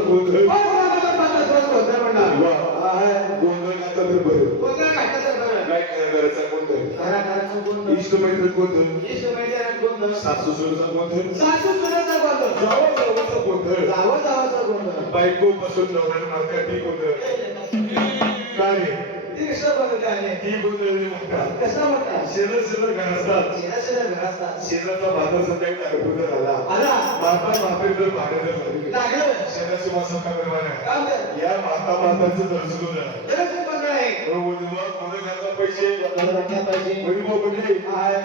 गोंधळ गोंधळ म्हणला गोंधळ घातला तर बरं. गोंधळ घातला तर बरं. काय घराचा गोंधळ, घराघराचा गोंधळ, इष्ट मैत्रीत गोंधळ, इष्ट मैत्रिणीत गोंधळ, सासू सुनेचा गोंधळ, सासू सुनेचा गोंधळ, जावं जावाचा गोंधळ, जावं जावाचा गोंधळ, बायको पासून नवऱ्याला मारता ती गोंधळ. काय ती कशा गोंधळ आहे? ती गोंधळ म्हणतात. कसा म्हणतात? शेजार शेजार घर असतात, शेजारच्या घर असतात. शेजारचा भाता संध्याकाळी दारूपुत्र झाला, आला माता माते जर भांडण जर झाली, लागलं शेजारची माणसं का निर्माण आहे, काम कर. या माता मातांचं दर सुरू झालं. तरच ते गोंधळ आहे. गोंधळ घातला पैसे गोंधळ घातला पाहिजे. वैभव म्हणजे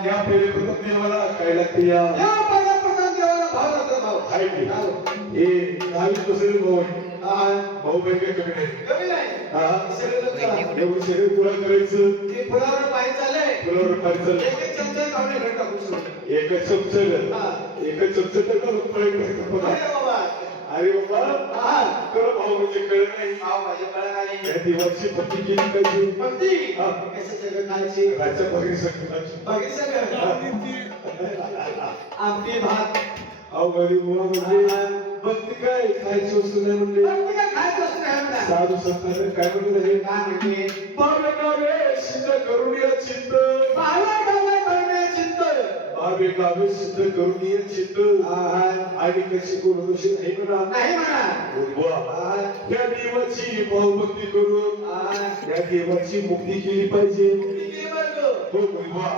या पहिले प्रथम देवाला काय लागते या या पहिल्या प्रथम देवाला भाव लागतो भाव. आहे की भाव. हे 10 दुसरे भाऊ आहे. हा. भाऊ बहीण काही कमी नाही. कमी नाही. हा सगळे लोक करा. एवढं सगळे गोळा करायचं, ते फुलावर पाणी चाललंय. फुलावर पाणी एक एक चमचा काढून घरी टाकून सोड. एकच चमचं हा. एकच चमचं तर करून पळायचं. अरे बाबा. अरे बाबा हा. खरं भाऊ म्हणजे कळलं नाही. भाव माझ्या कळत आली. या दिवसची पत्ती केली पाहिजे. भक्ती. हा. कसं सगळं खायची. राज्य बघी सगळं बाकी सगळं. आमटी भात. अहो गरीब मुलं म्हणजे भक्ती काय खायची वस्तू नाही म्हणले. भक्ती काय खायचं असं नाही म्हणा. साधू संतांनी काय म्हणलं हे काय म्हणते? बावे गावे सिद्ध करुणीय चित्त, बावा गावा करणे चित्त. बावे गावे सिद्ध करुणीय चित्त, आणि कशी करू कशी नाही म्हणा. नाही म्हणा. बुवा, या देवाची भावभक्ती करून या देवाची मुक्ती केली पाहिजे. किती केली बरं तू? हो बुवा,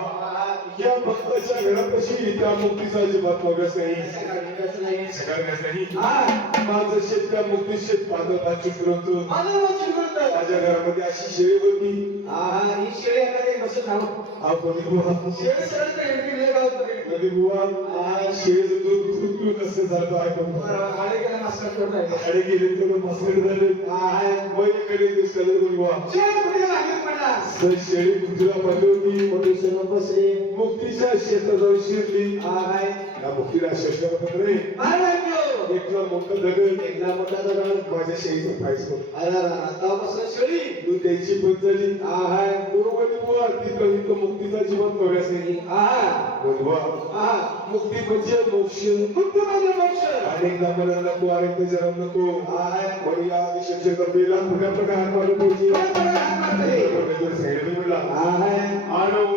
या भक्ताच्या घरापाशी त्या मुक्तीचा अजिबात मागास नाही, असं काढून कसं नाही. सगळ्यांनाच नाही. हा. माझं शेत त्या मुक्ती शेत पादवता चुकरवतो. माझं वचन करतं. माझ्या घरामध्ये अशी शेळी होती. ही शेळी एखादी कसं खाऊ? हा कोणी बुवा, शेळी सरळ तर एवढी लय गावात पडेल. कधी बुवा शेळीचं दूध दूध दूध असं झालं आहे का बुवा? बरं, आले गेला नाश्ता करून राहिले. खाडे गेले तर मसरड झाले. वैकडे दिसले बुवा, शेळी कुठे लागेल म्हणा. शेळी कुत्रा पाहिली होती. मनुष्य बसले. मुक्तीच्या शेताजवळ शिरली. हाय. या मुक्तीला शेतात रे काय माहिती? एकला मोठा दगड, एकदा मोठा दगड. माझ्या शेळीचं फायस होत. तेव्हापासून शेळी. दूध द्यायची पण झाली. हाय. बरोबर बुवा, ती कविता मुक्तीचा जीवन कव्यास नाही. बुवा, मुक्ती म्हणजे मोक्ष. मुक्ती म्हणजे मोक्ष. अनेकदा मला नको, अनेकदा जरा नको. पण या विषयाच्या कपेला पुण्या प्रकारात मारून पोहोचली. सांगितलं मला आलो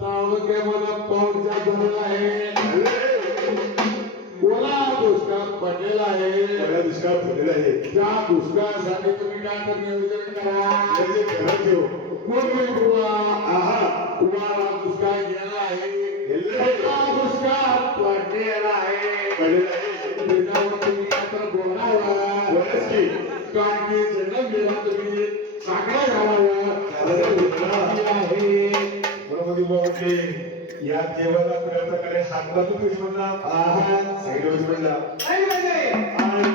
तालुक्यामध्ये पाऊसचा धरला आहे. ओला दुष्काळ पडलेला आहे. मला दुष्काळ पडलेला आहे. त्या दुष्काळासाठी तुम्ही काय तर नियोजन करा. म्हणजे घरात ठेव. तुम्हाला दुष्काळ गेला आहे. दुष्काळ पडलेला आहे. त्याच्यावर तुम्ही काय तर बोलावं. कारण की जन्म गेला तुम्ही साखळा घालावा आहे. या देवाला कुठल्या प्रकारे हातला तुम्ही म्हणला, सांगितलं म्हणला काय म्हणजे? आणि